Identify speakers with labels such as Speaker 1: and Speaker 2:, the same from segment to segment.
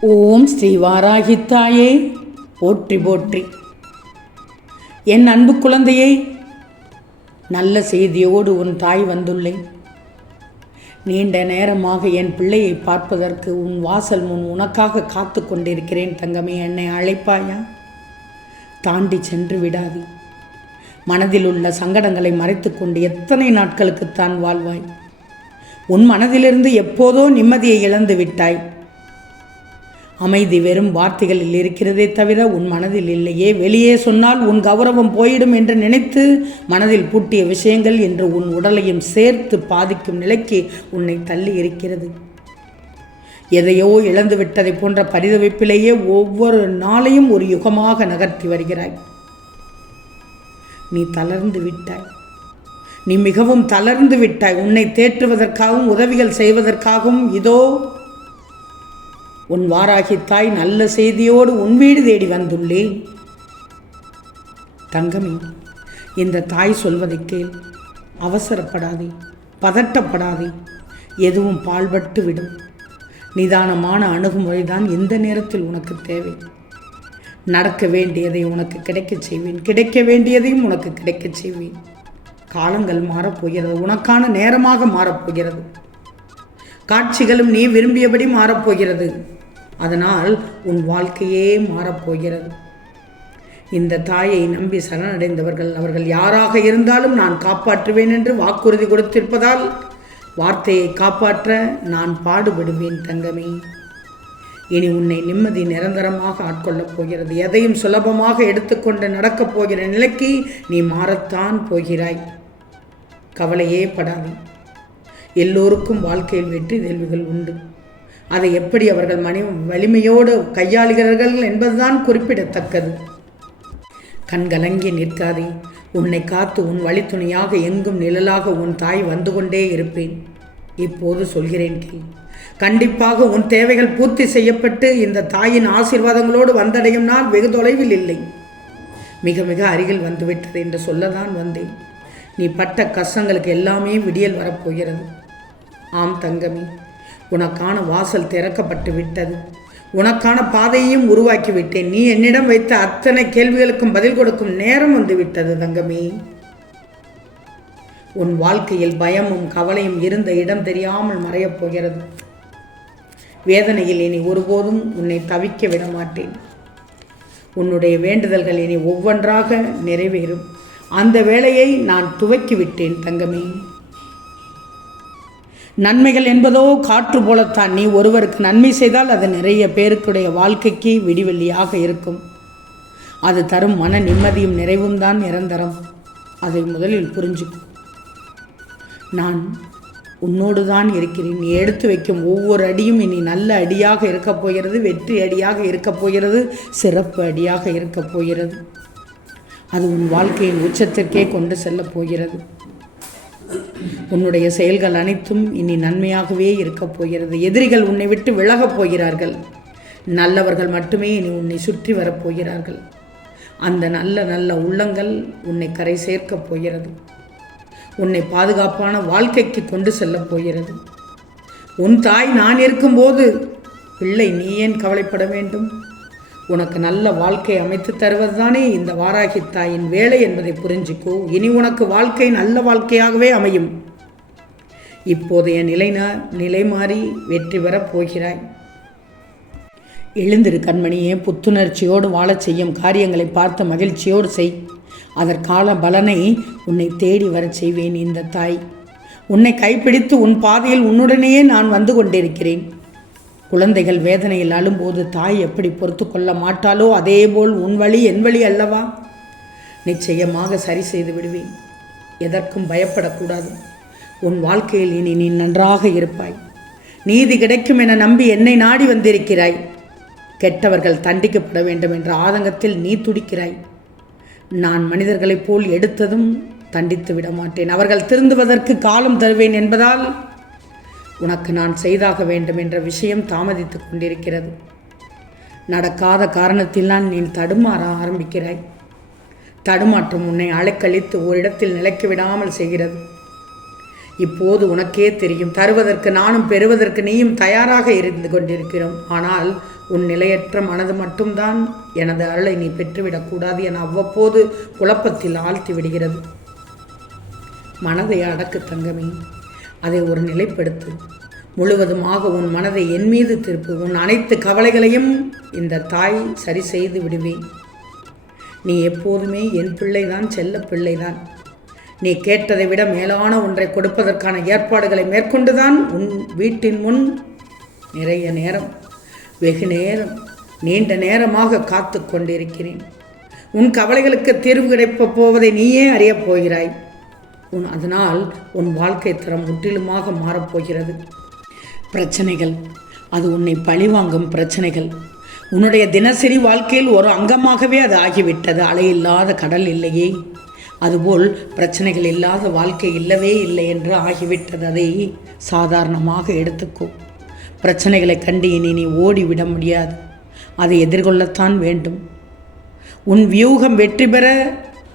Speaker 1: ஓம் ஸ்ரீ வாராகித்தாயே. போற்றி போற்றி. என் அன்பு குழந்தையை நல்ல செய்தியோடு உன் தாய் வந்துள்ளேன். நீண்ட நேரமாக என் பிள்ளையை பார்ப்பதற்கு உன் வாசல் முன் உனக்காக காத்து கொண்டிருக்கிறேன் தங்கமே. என்னை அழைப்பாயா? தாண்டி சென்று விடாது. மனதில் உள்ள சங்கடங்களை மறைத்துக்கொண்டு எத்தனை நாட்களுக்குத்தான் வாழ்வாய்? உன் மனதிலிருந்து எப்போதோ நிம்மதியை இழந்து விட்டாய். அமைதி வெறும் வார்த்தைகளில் இருக்கிறதே தவிர உன் மனதில் இல்லையே. வெளியே சொன்னால் உன் கௌரவம் போயிடும் என்று நினைத்து மனதில் பூட்டிய விஷயங்கள் என்று உன் உடலையும் சேர்த்து பாதிக்கும் நிலைக்கு உன்னை தள்ளி இருக்கிறது. எதையோ இழந்து விட்டதை போன்ற பரிதவிப்பிலேயே ஒவ்வொரு நாளையும் ஒரு யுகமாக நகர்த்தி வருகிறாய். நீ தளர்ந்து விட்டாய். நீ மிகவும் தளர்ந்து விட்டாய். உன்னை தேற்றுவதற்காகவும் உதவிகள் செய்வதற்காகவும் இதோ உன் வாராகி தாய் நல்ல செய்தியோடு உன் வீடு தேடி வந்துள்ளேன் தங்கமே இந்த தாய் சொல்வதை கேள். அவசரப்படாதே பதட்டப்படாதே. எதுவும் பால்பட்டு விடும். நிதானமான அணுகுமுறைதான் எந்த நேரத்தில் உனக்கு தேவை. நடக்க வேண்டியதை உனக்கு கிடைக்கச் செய்வேன். கிடைக்க வேண்டியதையும் உனக்கு கிடைக்கச் செய்வேன். காலங்கள் மாறப்போகிறது உனக்கான நேரமாக மாறப்போகிறது காட்சிகளும் நீ விரும்பியபடி மாறப்போகிறது அதனால் உன் வாழ்க்கையே மாறப்போகிறது. இந்த தாயை நம்பி சரணடைந்தவர்கள் அவர்கள் யாராக இருந்தாலும் நான் காப்பாற்றுவேன் என்று வாக்குறுதி கொடுத்திருப்பதால் வார்த்தையை காப்பாற்ற நான் பாடுபடுவேன் தங்கமே. இனி உன்னை நிம்மதி நிரந்தரமாக ஆட்கொள்ளப் போகிறது. எதையும் சுலபமாக எடுத்துக்கொண்டு நடக்கப் போகிற நிலைக்கு நீ மாறத்தான் போகிறாய். கவலையே படாது. எல்லோருக்கும் வாழ்க்கையில் வெற்றி தோல்விகள் உண்டு. அதை எப்படி அவர்கள் மணி வலிமையோடு கையாளுகிறார்கள் என்பதுதான் குறிப்பிடத்தக்கது. கண்கலங்கி நிற்காதே. உன்னை காத்து உன் வழித்துணையாக எங்கும் நிழலாக உன் தாய் வந்து கொண்டே இருப்பேன். இப்போது சொல்கிறேன் கேள் கண்டிப்பாக உன் தேவைகள் பூர்த்தி செய்யப்பட்டு இந்த தாயின் ஆசீர்வாதங்களோடு வந்தடையும் நான் வெகு தொலைவில் இல்லை. மிக மிக அருகில் வந்துவிட்டது என்று சொல்லதான் வந்தேன். நீ பட்ட கஷ்டங்களுக்கு எல்லாமே விடியல் வரப்போகிறது. ஆம் தங்கமே. உனக்கான வாசல் திறக்கப்பட்டு விட்டது. உனக்கான பாதையையும் உருவாக்கி விட்டேன். நீ என்னிடம் வைத்த அத்தனை கேள்விகளுக்கும் பதில் கொடுக்கும் நேரம் வந்து விட்டது தங்கமே. உன் வாழ்க்கையில் பயமும் கவலையும் இருந்த இடம் தெரியாமல் மறையப் போகிறது. வேதனையில் இனி ஒருபோதும் உன்னை தவிக்க விட மாட்டேன். உன்னுடைய வேண்டுதல்கள் இனி ஒவ்வொன்றாக நிறைவேறும். அந்த வேலையை நான் துவக்கி விட்டேன் தங்கமே. நன்மைகள் என்பதோ காற்று போலத்தான். நீ ஒருவருக்கு நன்மை செய்தால் அது நிறைய பேருக்குடைய வாழ்க்கைக்கு விடிவெள்ளியாக இருக்கும். அது தரும் மன நிம்மதியும் நிறைவும் தான் நிரந்தரம். அதை முதலில் புரிஞ்சுக்கும் நான் உன்னோடு தான் இருக்கிறேன். நீ எடுத்து வைக்கும் ஒவ்வொரு அடியும் இனி நல்ல அடியாக இருக்கப் போகிறது வெற்றி அடியாக இருக்கப் போகிறது சிறப்பு அடியாக இருக்கப் போகிறது. அது உன் வாழ்க்கையின் உச்சத்திற்கே கொண்டு செல்லப் போகிறது. உன்னுடைய செயல்கள் அனைத்தும் இனி நன்மையாகவே இருக்கப் போகிறது. எதிரிகள் உன்னை விட்டு விலகப் போகிறார்கள். நல்லவர்கள் மட்டுமே இனி உன்னை சுற்றி வரப்போகிறார்கள் அந்த நல்ல நல்ல உள்ளங்கள் உன்னை கரை சேர்க்கப் போகிறது. உன்னை பாதுகாப்பான வாழ்க்கைக்கு கொண்டு செல்லப் போகிறது. உன் தாய் நான் இருக்கும்போது பிள்ளை நீ ஏன் கவலைப்பட வேண்டும்? உனக்கு நல்ல வாழ்க்கை அமைத்து தருவதுதானே இந்த வாராகி தாயின் வேலை என்பதை புரிஞ்சுக்கோ. இனி உனக்கு வாழ்க்கை நல்ல வாழ்க்கையாகவே அமையும். இப்போதைய நிலைனா நிலை மாறி வெற்றி பெறப் போகிறாய். எழுந்திரு கண்மணியே புத்துணர்ச்சியோடு வாழச் செய்யும் காரியங்களை பார்த்து மகிழ்ச்சியோடு செய். அதற்கால பலனை உன்னை தேடி வரச் செய்வேன் இந்த தாய். உன்னை கைப்பிடித்து உன் பாதையில் உன்னுடனேயே நான் வந்து கொண்டிருக்கிறேன். குழந்தைகள் வேதனையில் அழும்போது தாய் எப்படி பொறுத்து கொள்ள மாட்டாளோ அதேபோல் உன் வழி என் வழி அல்லவா? நிச்சயமாக சரி செய்து விடுவேன். எதற்கும் பயப்படக்கூடாது உன் வாழ்க்கையில் இனி நீ நன்றாக இருப்பாய். நீதி கிடைக்கும் என நம்பி என்னை நாடி வந்திருக்கிறாய். கெட்டவர்கள் தண்டிக்கப்பட வேண்டும் என்ற ஆதங்கத்தில் நீ துடிக்கிறாய். நான் மனிதர்களைப் போல் எடுத்ததும் தண்டித்து விட மாட்டேன். அவர்கள் திருந்துவதற்கு காலம் தருவேன் என்பதால் உனக்கு நான் செய்தாக வேண்டும் என்ற விஷயம் தாமதித்துக் கொண்டிருக்கிறது. நடக்காத காரணத்தில்தான் நீ தடுமாற ஆரம்பிக்கிறாய். தடுமாற்றம் உன்னை அலைக்கழித்து ஓரிடத்தில் நிலைக்க விடாமல் செய்கிறது. இப்போது உனக்கே தெரியும். தருவதற்கு நானும் பெறுவதற்கு நீயும் தயாராக இருந்து கொண்டிருக்கிறோம். ஆனால் உன் நிலையற்ற மனது மட்டும்தான் எனது அருளை நீ பெற்றுவிடக்கூடாது என அவ்வப்போது குழப்பத்தில் ஆழ்த்தி விடுகிறது. மனதை அடக்கு தங்கமே அதை ஒரு நிலைப்படுத்து. முழுவதுமாக உன் மனதை என் மீது திருப்பு. உன் அனைத்து கவலைகளையும் இந்த தாய் சரி செய்து விடுவேன். நீ எப்போதுமே என் பிள்ளைதான் செல்ல பிள்ளைதான். நீ கேட்டதை விட மேலான ஒன்றை கொடுப்பதற்கான ஏற்பாடுகளை மேற்கொண்டுதான் உன் வீட்டின் முன் நிறைய நேரம் வெகு நேரம் நீண்ட நேரமாக காத்து கொண்டிருக்கிறேன். உன் கவலைகளுக்கு தீர்வு கிடைப்பப் போவதை நீயே அறியப் போகிறாய். உன் அதனால் உன் வாழ்க்கை தரம் முற்றிலுமாக மாறப்போகிறது பிரச்சனைகள் அது உன்னை பழிவாங்கும் பிரச்சனைகள். உன்னுடைய தினசரி வாழ்க்கையில் ஒரு அங்கமாகவே அது ஆகிவிட்டது. அலையில்லாத கடல் இல்லையே. அதுபோல் பிரச்சனைகள் இல்லாத வாழ்க்கை இல்லவே இல்லை என்று ஆகிவிட்டது. அதை சாதாரணமாக எடுத்துக்கோ. பிரச்சனைகளை கண்டு இனி நீ ஓடிவிட முடியாது. அதை எதிர்கொள்ளத்தான் வேண்டும். உன் வியூகம் வெற்றி பெற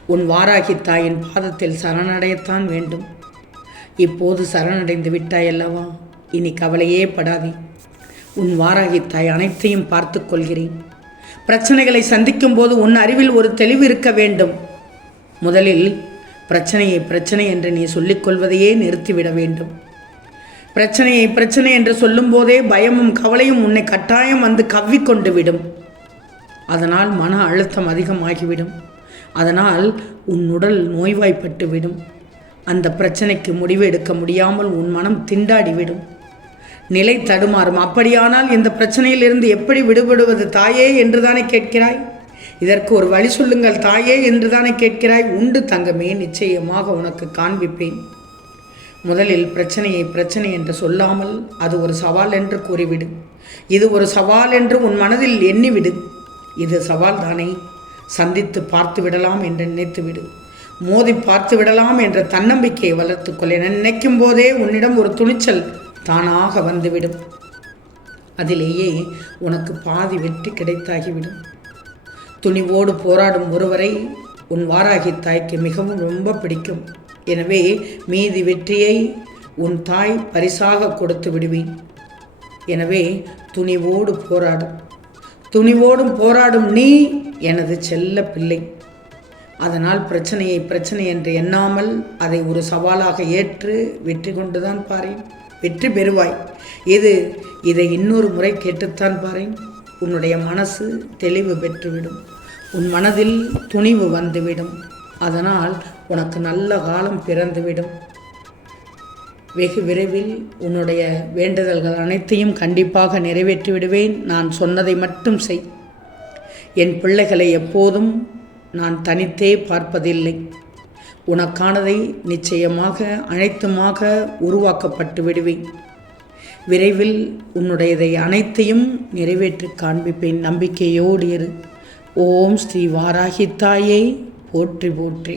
Speaker 1: உன் வாராகி தாயின் பாதத்தில் சரணடையத்தான் வேண்டும். இப்போது சரணடைந்து விட்டாய் அல்லவா? இனி கவலையே படாதே. உன் வாராகி தாய் அனைத்தையும் பார்த்து கொள்கிறேன். பிரச்சனைகளை சந்திக்கும் போது உன் அறிவில் ஒரு தெளிவு இருக்க வேண்டும். முதலில் பிரச்சனையை பிரச்சனை என்று நீ சொல்லிக்கொள்வதையே நிறுத்திவிட வேண்டும். பிரச்சனையை பிரச்சனை என்று சொல்லும்போதே பயமும் கவலையும் உன்னை கட்டாயம் வந்து கவ்விக்கொண்டு விடும். அதனால் மன அழுத்தம் அதிகமாகிவிடும். அதனால் உன் உடல் நோய்வாய்ப்பட்டு விடும். அந்த பிரச்சனைக்கு முடிவு எடுக்க முடியாமல் உன் மனம் திண்டாடிவிடும் நிலை தடுமாறும். அப்படியானால் இந்த பிரச்சனையிலிருந்து எப்படி விடுபடுவது தாயே என்றுதானே கேட்கிறாய்? இதற்கு ஒரு வழி சொல்லுங்கள் தாயே என்றுதானே கேட்கிறாய்? உண்டு தங்கமே நிச்சயமாக உனக்கு காண்பிப்பேன். முதலில் பிரச்சனையை பிரச்சனை என்று சொல்லாமல் அது ஒரு சவால் என்று கூறிவிடு. இது ஒரு சவால் என்று உன் மனதில் எண்ணிவிடு. இது சவால் தானே சந்தித்து பார்த்து விடலாம் என்று நினைத்துவிடு. மோதி பார்த்து விடலாம் என்ற தன்னம்பிக்கையை வளர்த்துக்கொள் என நினைக்கும் போதே உன்னிடம் ஒரு துணிச்சல் தானாக வந்துவிடும். அதிலேயே உனக்கு பாதி வெற்றி கிடைத்தாகிவிடும். துணிவோடு போராடும் ஒருவரை உன் வாராகி தாய்க்கு மிகவும் ரொம்ப பிடிக்கும். எனவே மீதி வெற்றியை உன் தாய் பரிசாக கொடுத்து விடுவேன். எனவே துணிவோடு போராடும் துணிவோடும் போராடும் நீ எனது செல்ல பிள்ளை. அதனால் பிரச்சனையை பிரச்சனை என்று எண்ணாமல் அதை ஒரு சவாலாக ஏற்று வெற்றி கொண்டுதான் பாரேன். வெற்றி பெறுவாய். இது இதை இன்னொரு முறை கேட்டுத்தான் பாரேன். உன்னுடைய மனசு தெளிவு பெற்றுவிடும். உன் மனதில் துணிவு வந்துவிடும். அதனால் உனக்கு நல்ல காலம் பிறந்துவிடும். வெகு விரைவில் உன்னுடைய வேண்டுதல்கள் அனைத்தையும் கண்டிப்பாக நிறைவேற்றி விடுவேன். நான் சொன்னதை மட்டும் செய். என் பிள்ளைகளை எப்போதும் நான் தனித்தே பார்ப்பதில்லை. உனக்கானதை நிச்சயமாக அனைத்துமாக உருவாக்கப்பட்டு விடுவேன். விரைவில் உன்னுடையதை அனைத்தையும் நிறைவேற்றி காண்பிப்பேன். நம்பிக்கையோடு இரு. ஓம் ஸ்ரீ வாராகி தாயை போற்றி போற்றி.